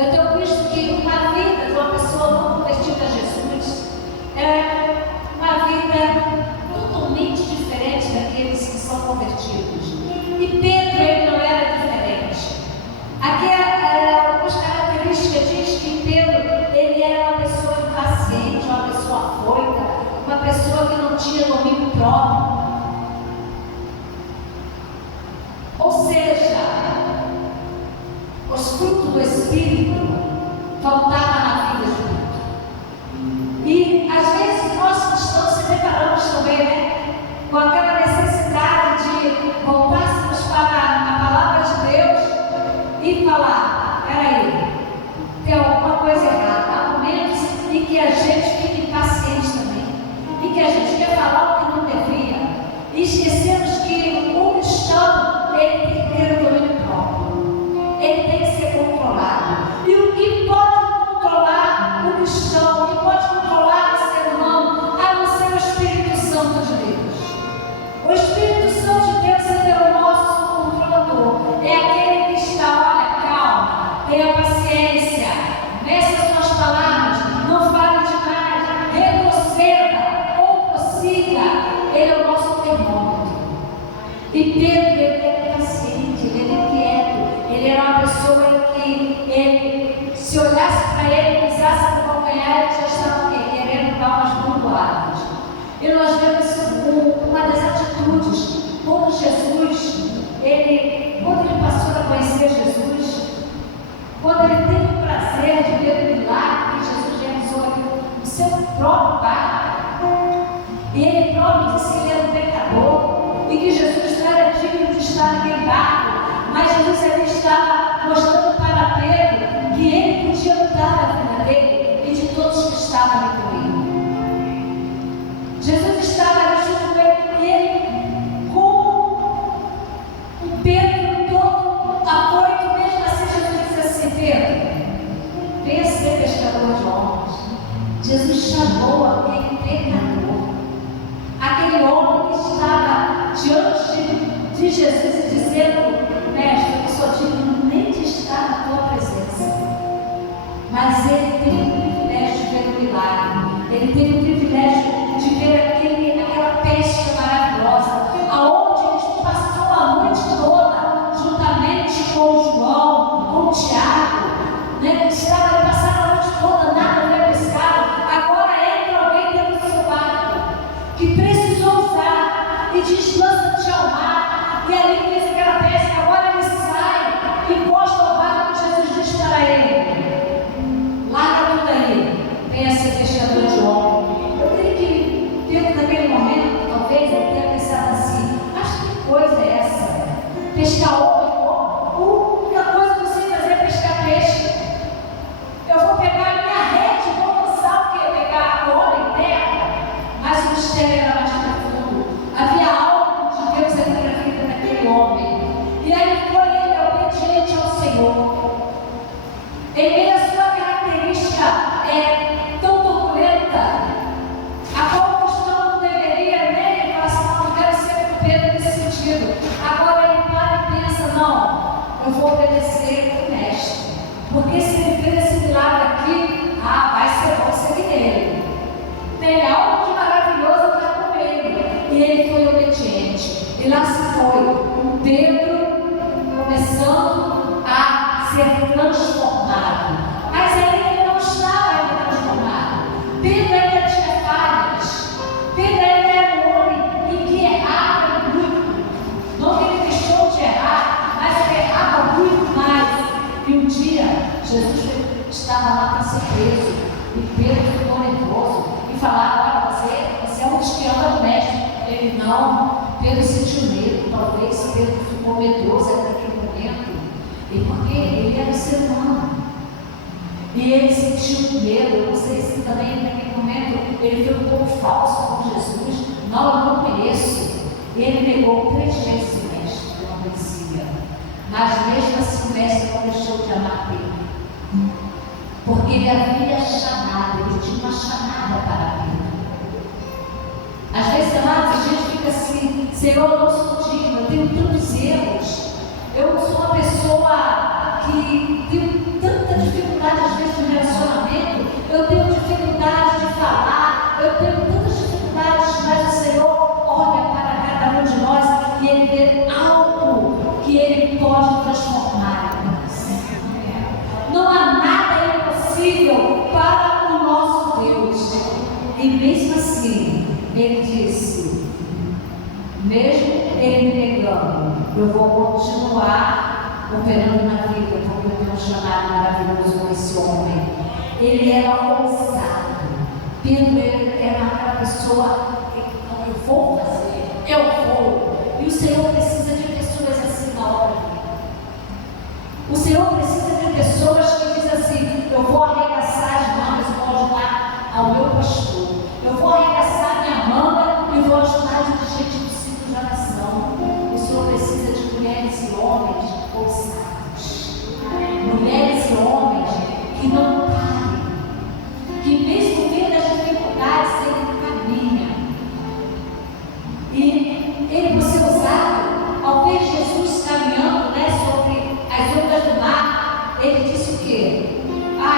Eu tenho visto que uma vida de uma pessoa não convertida a Jesus é uma vida totalmente diferente daqueles que são convertidos. E Pedro, ele não era diferente. Aqui algumas características diz que Pedro, ele era uma pessoa impaciente, uma pessoa afoita, uma pessoa que não tinha domínio próprio. Ou seja, os frutos do Espírito faltavam na vida de Pedro. E às vezes nós cristãos se deparamos também, né, com aquela necessidade de voltarmos para a palavra de Deus e falar: peraí, tem alguma coisa errada. Há momentos em que a gente fica impaciente também, em que a gente quer falar o que não devia, e esquecemos que o cristão, ele tem que ter o domínio próprio, ele tem que ser controlado. E o que pode controlar o cristão, o que pode controlar o ser humano, a não ser o Espírito Santo de Deus. O Espírito Santo de Deus, ele é o nosso controlador, é aquele que está, olha, calma, tenha paciência, meça as suas palavras, não fale demais, retroceda ou prossiga. Ele é o nosso termômetro. E Pedro, ele era paciente, ele era quieto, ele era uma pessoa que ele, se olhasse para ele, pisasse no calcanhar, ele já estava querendo dar umas bomboadas. E nós vemos uma das atitudes, como Jesus, quando ele passou a conhecer Jesus, quando ele teve o prazer de ver o milagre que Jesus realizou aqui no seu próprio Pai, e ele próprio disse que ele era um pecador, e que Jesus não era digno de estar naquele barco, mas Jesus ali estava mostrando para Pedro que ele podia mudar a vida dele e de todos que estavam ali com ele. Jesus estava ali junto com ele, e ele, com o Pedro todo apoio, mesmo assim, Jesus disse assim: Pedro, venha ser pescador de homens. Jesus chamou aquele pecador, aquele homem que estava diante de Jesus e dizendo: mestre, eu não sou digno nem de estar na tua presença. Mas ele teve o privilégio de ver o milagre, ele teve o privilégio de ver aquela pesca maravilhosa, aonde ele passou a noite toda, juntamente com João, com Tiago, né, que estava ali, passaram a noite toda, nada havia pescado. Agora entra alguém dentro do seu barco, que precisou usar, e diz: lança-te ao mar, e ali fez aquela pesca. Agora ele sai e encosta ao barco, e Jesus diz para ele: larga tudo aí, venha ser pescador de homem. Eu creio que Pedro, naquele momento, talvez ele tenha pensado assim: mas que coisa é essa? Pescar homem? A única coisa que eu sei fazer é pescar peixe. Eu vou pegar a minha rede e vou lançar o quê? Pegar homem, terra. Mas o mistério era mais profundo. Havia algo de Deus ali para a vida daquele homem. E aí foi ele obediente ao Senhor. Em meio à sua característica tão turbulenta, a qual o cristão não deveria nem falar assim: não quero ser como Pedro nesse sentido. Agora ele para e pensa: não, eu vou obedecer o mestre, porque se ele fez esse milagre aqui, vai ser bom seguir nele. Tem algo de maravilhoso para com ele. E ele foi obediente. E lá se foi o Pedro começando a ser transformado. Mas ele não estava ainda transformado. Pedro ainda tinha falhas. Pedro ainda era um homem em que errava muito. Não que ele deixou de errar, mas ele errava muito mais. E um dia Jesus estava lá para ser preso. E Pedro ficou nervoso e falava: olha, você é um dos que anda no mestre. Ele não. Pedro sentiu medo. Talvez Pedro ficou medroso naquele momento. E porque ele era um ser humano. E ele sentiu medo. Eu não sei se também naquele momento ele foi um pouco falso com Jesus. Não, eu não conheço. Ele negou 3 vezes o mestre, que não conhecia. Mas mesmo assim o mestre não deixou de amar Pedro. Porque ele havia chamado, ele tinha uma chamada para Pedro. Às vezes, amados, a gente fica assim: Senhor, eu não sou digno, eu tenho tantos erros, eu sou uma pessoa que tenho tanta dificuldade E mesmo assim, ele disse, mesmo ele me negando, eu vou continuar operando na vida, porque eu tenho um chamado maravilhoso com esse homem. Ele era ousado. Pedro era aquela pessoa, eu vou fazer, eu vou. E o Senhor precisa de pessoas assim na hora. O Senhor precisa de pessoas que dizem assim, eu vou arregaçar as mangas e vou ajudar ao meu pastor. Eu vou arregaçar minha manga e vou ajudar de gente do ciclo de oração. O Senhor precisa de mulheres e homens ousados. Mulheres e homens que não parem. Que mesmo vendo as dificuldades, ele caminha. E ele, por ser ousado, ao ver Jesus caminhando, sobre as ondas do mar, ele disse o quê?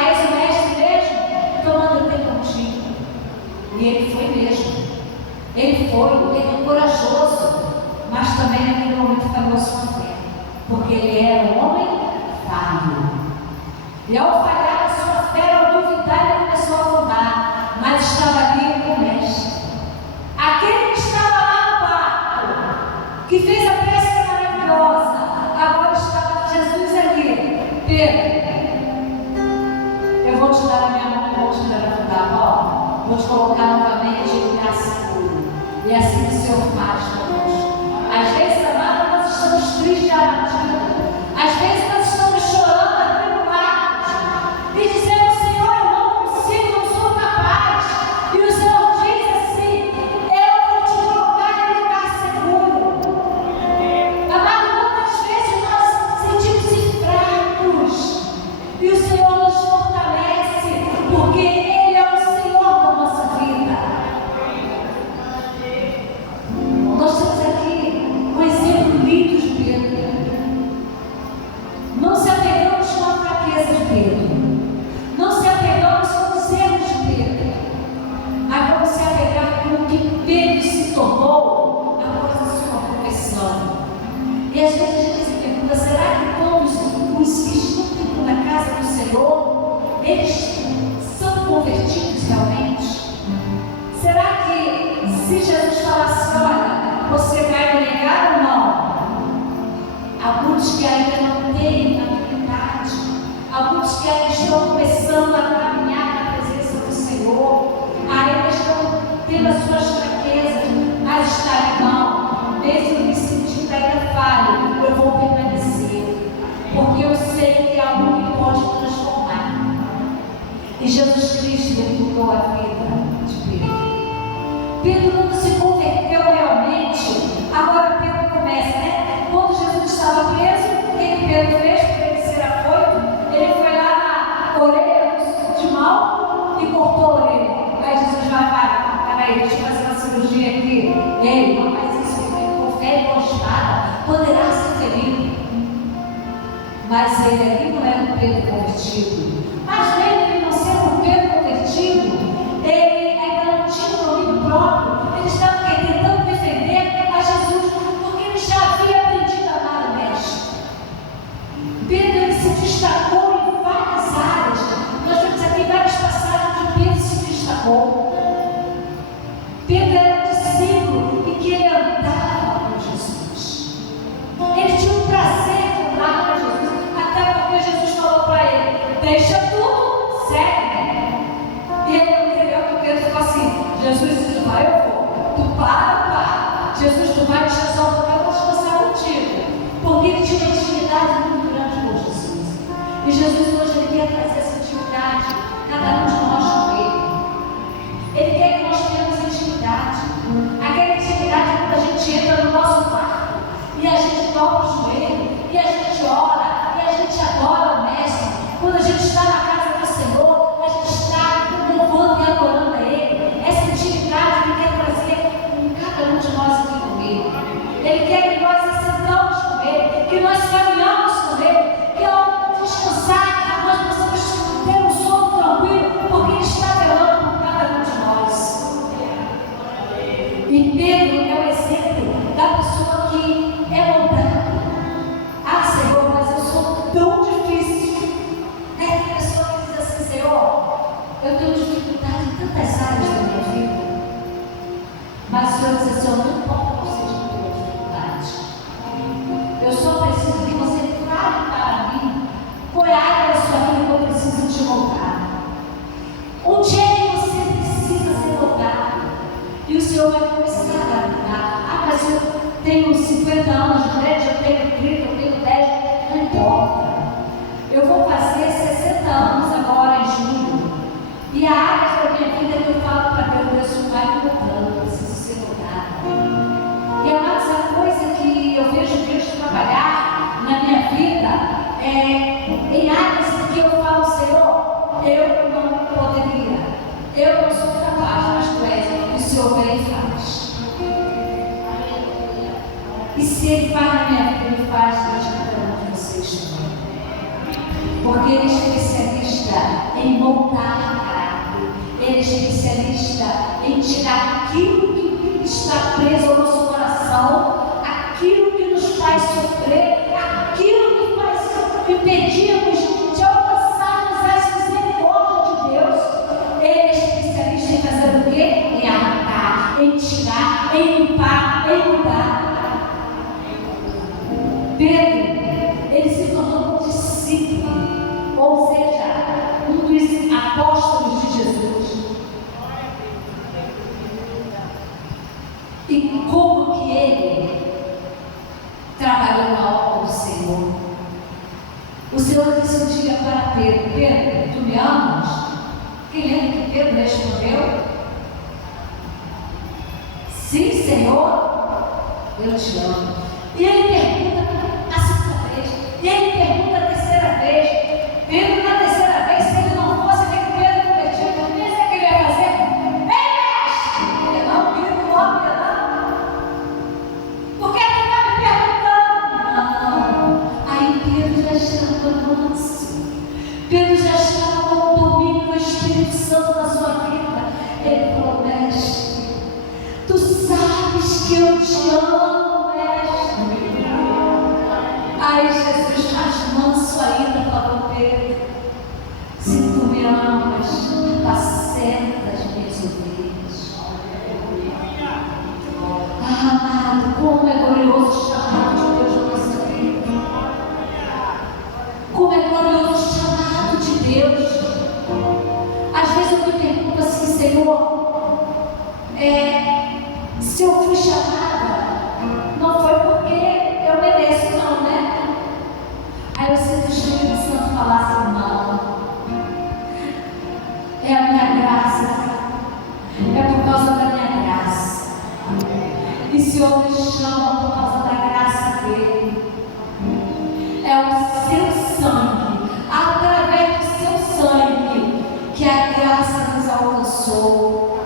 És o mestre mesmo? Então manda eu ter contigo. E ele foi mesmo. Ele foi corajoso, mas também naquele momento falhou sua fé, porque ele era um homem falho. E ao falhar a sua fé, ao duvidar, ele começou a afundar, mas estava ali o mestre. Aquele que estava lá no barco, que fez a pesca maravilhosa, agora estava Jesus ali. Pedro, eu vou te dar a minha mão, vou te dar a afundar, vou te colocar novamente em lugar seguro. E assim o Senhor faz conosco. Às vezes, amada, nós estamos tristes, abatidos. Às vezes nós estamos chorando, atribulados, e dizemos, Senhor, eu não consigo, não sou capaz. E o Senhor diz assim, eu vou te colocar em lugar seguro. Amado, quantas vezes nós sentimos fracos, e o Senhor nos fortalece, porque Ele é o Senhor da nossa vida. Nós temos aqui um exemplo lindo de Pedro. Não se apegamos com a fraqueza de Pedro. Não se apegamos com os erros de Pedro. Mas vamos se apegar com o que Pedro se tornou após a sua confissão. E às vezes a gente se pergunta, será que todos os que estão na casa do Senhor, eles são convertidos realmente? Será que se Jesus falasse, olha, você vai me negar ou não? Alguns que ainda não têm maturidade, alguns que ainda estão começando a caminhar na presença do Senhor, ainda estão tendo as suas fraquezas, mas está não, mesmo me sentindo ainda falho, eu vou permanecer, porque eu sei que é algo que pode transformar. E Jesus Cristo mudou a vida de Pedro. Pedro não se converteu realmente. Agora Pedro começa, Quando Jesus estava preso, o que Pedro fez para ele ser afoito? Ele foi lá na orelha de Malco e cortou a orelha. Aí Jesus vai, peraí, deixa eu fazer uma cirurgia aqui. Ei, não faz isso, com fé e com espada, poderá ser ferido. Mas ele ali não era um Pedro convertido. Mas mesmo ele não sendo um Pedro convertido, ele ainda não tinha o domínio próprio. Ele estava tentando defender a Jesus, porque ele já havia aprendido a amar o Mestre. Pedro ele se destacou em várias áreas. Nós vemos aqui várias passagens onde Pedro se destacou. Pedro era um discípulo e que ele andava com Jesus. Ele tinha um prazer em andar com Jesus, até porque Jesus falou para ele, deixa tudo, segue. E ele não entendeu que Pedro ficou assim, Jesus, tu vai, eu vou. Tu para. Jesus, tu vai deixar só o eu vou descansar contigo. Porque ele tinha uma intimidade muito grande com Jesus. E Jesus hoje ele quer trazer essa intimidade, cada um de nós com ele. Ele quer que nós tenhamos intimidade. Aquela intimidade quando a gente entra no nosso quarto e a gente dobra o joelho, e a gente ora, e a gente adora o Mestre. Quando a gente está na casa do Senhor, a gente está louvando e adorando a Ele. Essa intimidade Ele quer trazer com cada um de nós aqui com Ele. Ele quer que nós assentamos com Ele, que nós caminhamos com Ele, que ao descansar importa. Eu vou fazer 60 anos agora em julho. E a área da minha vida que eu falo para Deus, isso vai mudando, eu preciso ser mudada. E amados, a coisa que eu vejo Deus trabalhar na minha vida em áreas que eu falo, Senhor, eu não poderia, eu não sou capaz, mas tu és, e o Senhor vem e faz. E se Ele faz na minha vida, Ele faz diante de cada um de vocês também. Porque Ele é especialista em moldar caráter, Ele é especialista em tirar aquilo que está preso ao nosso coração, aquilo que nos faz sofrer, aquilo que faz impedimos de alcançarmos as misericórdias de Deus. Ele é especialista em fazer o quê? Em arrancar, em tirar, em limpar, em mudar. Pedro, ele se tornou um discípulo, ou seja, um dos apóstolos de Jesus. E como que ele trabalhou na obra do Senhor? O Senhor disse um dia para Pedro: Pedro, tu me amas? E lembra que Pedro respondeu: sim, Senhor, eu te amo. E ele pergunta a segunda vez, e ele pergunta a terceira vez. Pedro, na terceira vez, se ele não fosse ver que Pedro prometiu, o que ele ia fazer? Ei, mestre! Ele não, Pedro, logo, por que tu está me perguntando? Não. Aí Pedro já estava manso, Pedro já estava com o domínio do Espírito Santo na sua vida. Ele falou: mestre, tu sabes que eu te amo, mestre. Aí Jesus, mais manso ainda, falou: Pedro, se tu me amas, apacenta as minhas ovelhas. Amado, como é glorioso o chamado de Deus na nossa vida. Como é glorioso o chamado de Deus. Às vezes eu me pergunto assim: Senhor, se eu fui chamada, não foi porque eu mereço, não, né? Aí eu sinto o Espírito Santo falar assim: não, é a minha graça, é por causa da minha graça. E se eu me chamo por causa da graça dele, é o seu sangue, através do seu sangue, que a graça nos alcançou.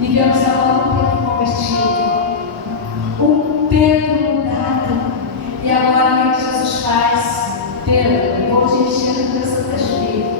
E vemos agora um Pedro convertido, um Pedro mudado. E agora o que Jesus faz? Pedro, vou te encher do teu Santo Espírito,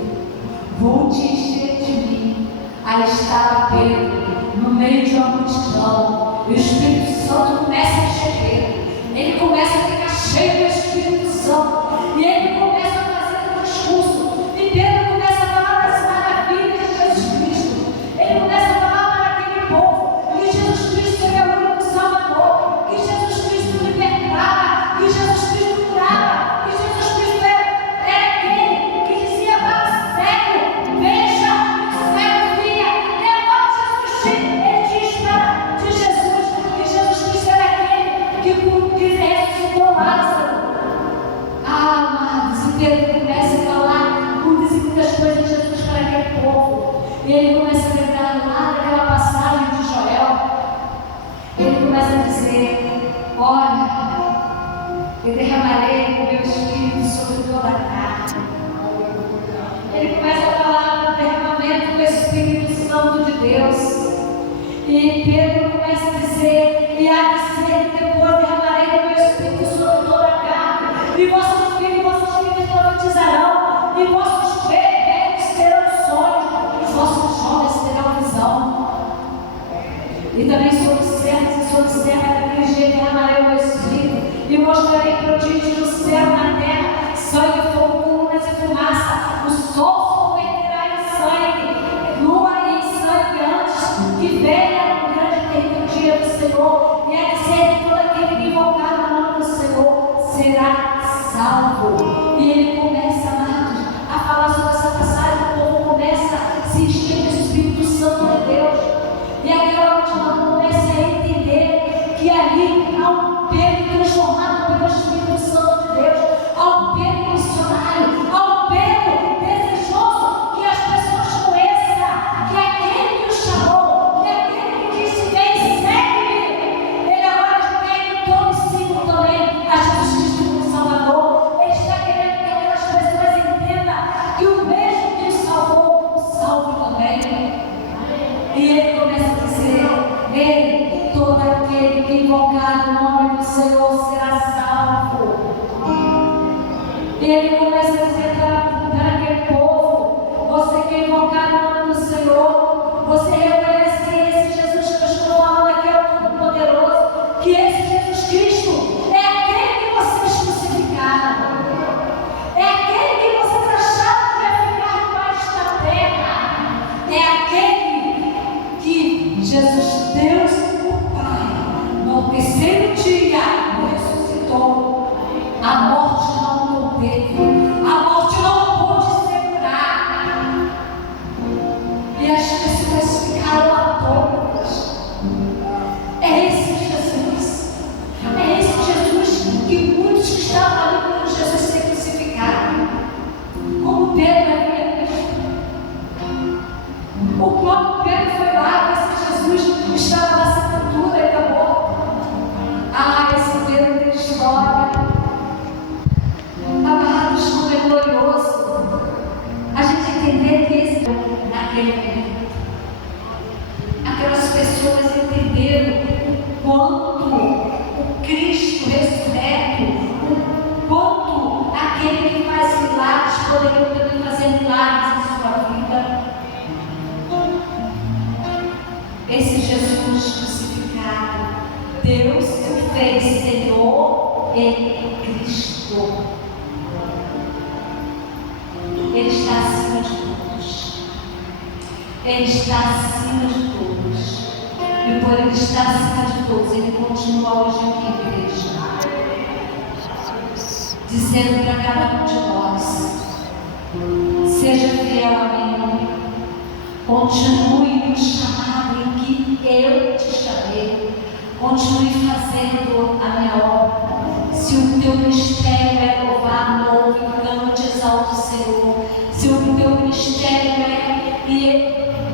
vou te encher de mim. Aí estava Pedro no meio de uma multidão, e o Espírito Santo começa a encher Pedro. Ele começa a ficar cheio do Espírito Santo, e ele começa a fazer um discurso, e Pedro começa a falar das maravilhas de Jesus Cristo. Ele começa a falar para aquele povo que Jesus Cristo é o único Salvador, que Jesus Cristo libertava, que Jesus Cristo curava, que Jesus Cristo era aquele que dizia para o cego: veja, o cego via. Ele diz de Jesus que Jesus Cristo era aquele que ressuscitou Lázaro. Amados, e Pedro começa a falar muitas coisas de Jesus para aquele povo. E ele começa a lembrar lá daquela passagem de Joel. Ele começa a dizer: olha, eu derramarei o meu Espírito sobre toda a carne. Ele começa a falar do derramamento do Espírito Santo de Deus. E Pedro começa a dizer: e há de ser que depois derramarei o meu Espírito sobre toda a carne, e vossos filhos e vossas filhas profetizarão, e vossos velhos terão sonhos, e vossos jovens terão visão. E também sobre servos e sobre servas daquele dia derramarei o meu Espírito, e mostrarei prodígios no céu e na terra: sangue, fogo, colunas e fumaça. O sol se converterá em sangue, lua em sangue, antes que venha o grande e terrível dia do Senhor. E há de ser que todo aquele que invocar o nome do Senhor será salvo. E ele começa, amados, a falar sobre essa passagem. O povo começa a se encher do Espírito Santo de Deus. E aquela multidão começa a entender que ali há um Pedro transformado pelo Espírito Santo de Deus. E ele começa a dizer para aquele povo: você quer invocar o nome do Senhor, você reconhece que esse Jesus que eu estou falando aqui é o Todo-Poderoso, que esse Jesus Cristo é aquele que vocês crucificaram, é aquele que vocês acharam que ia ficar debaixo da terra, é aquele que Jesus, Deus, o Pai, no terceiro dia o ressuscitou. A morte não conteve, a morte não pôde segurar, e as pessoas ficaram atônitas. É esse Jesus, é esse Jesus que muitos que estavam ali com Jesus ser crucificado, como Pedro havia visto. O próprio Pedro foi lá, esse Jesus estava na sepultura e acabou. Esse Pedro tem história. Amados, como é glorioso a gente entender que esse naquele momento, aquelas pessoas entenderam o quanto o Cristo ressurreto, o quanto aquele que faz milagres poderia também fazer milagres em sua vida. Esse Jesus crucificado, Deus o fez Senhor e Cristo. Ele está acima de todos. Ele está acima de todos. E por Ele estar acima de todos, Ele continua hoje aqui, igreja, dizendo para cada um de nós: seja fiel a mim, continue no chamado em que eu te chamei, continue fazendo a minha obra. Se o teu ministério é louvar, louve, cante, exalte o Senhor. Se o teu ministério é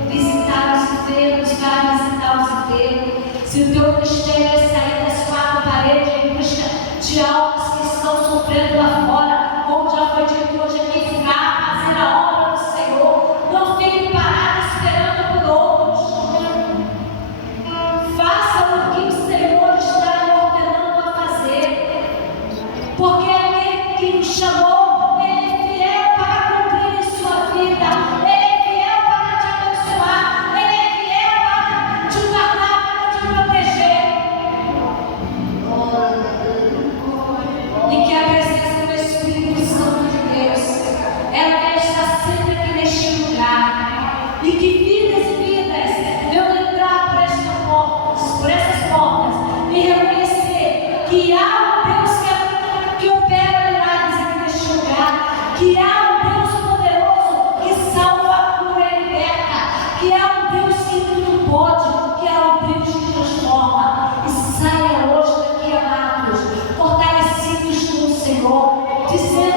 visitar os enfermos, vai visitar os enfermos. Se o teu ministério é sair das quatro paredes em busca de almas que estão sofrendo lá fora, como já foi dito hoje aqui, ficar, fazer a obra do Senhor, não fique parado esperando por outros. Faça o que o Senhor está ordenando a fazer, porque aquele que nos chamou, Ele é fiel para cumprir em sua vida, Ele é fiel para te abençoar, Ele é fiel para te guardar, para te proteger. E que a presença do Espírito Santo de Deus, ela vai estar sempre aqui neste lugar, e que vidas e vidas venham entrar por essas portas e reconhecer que há um Deus que opera milagres aqui neste lugar, que há um Deus poderoso que salva, cura e liberta, que há um Deus que tudo pode, que há um Deus que transforma. E saia hoje daqui, amados, fortalecidos com o Senhor, dizendo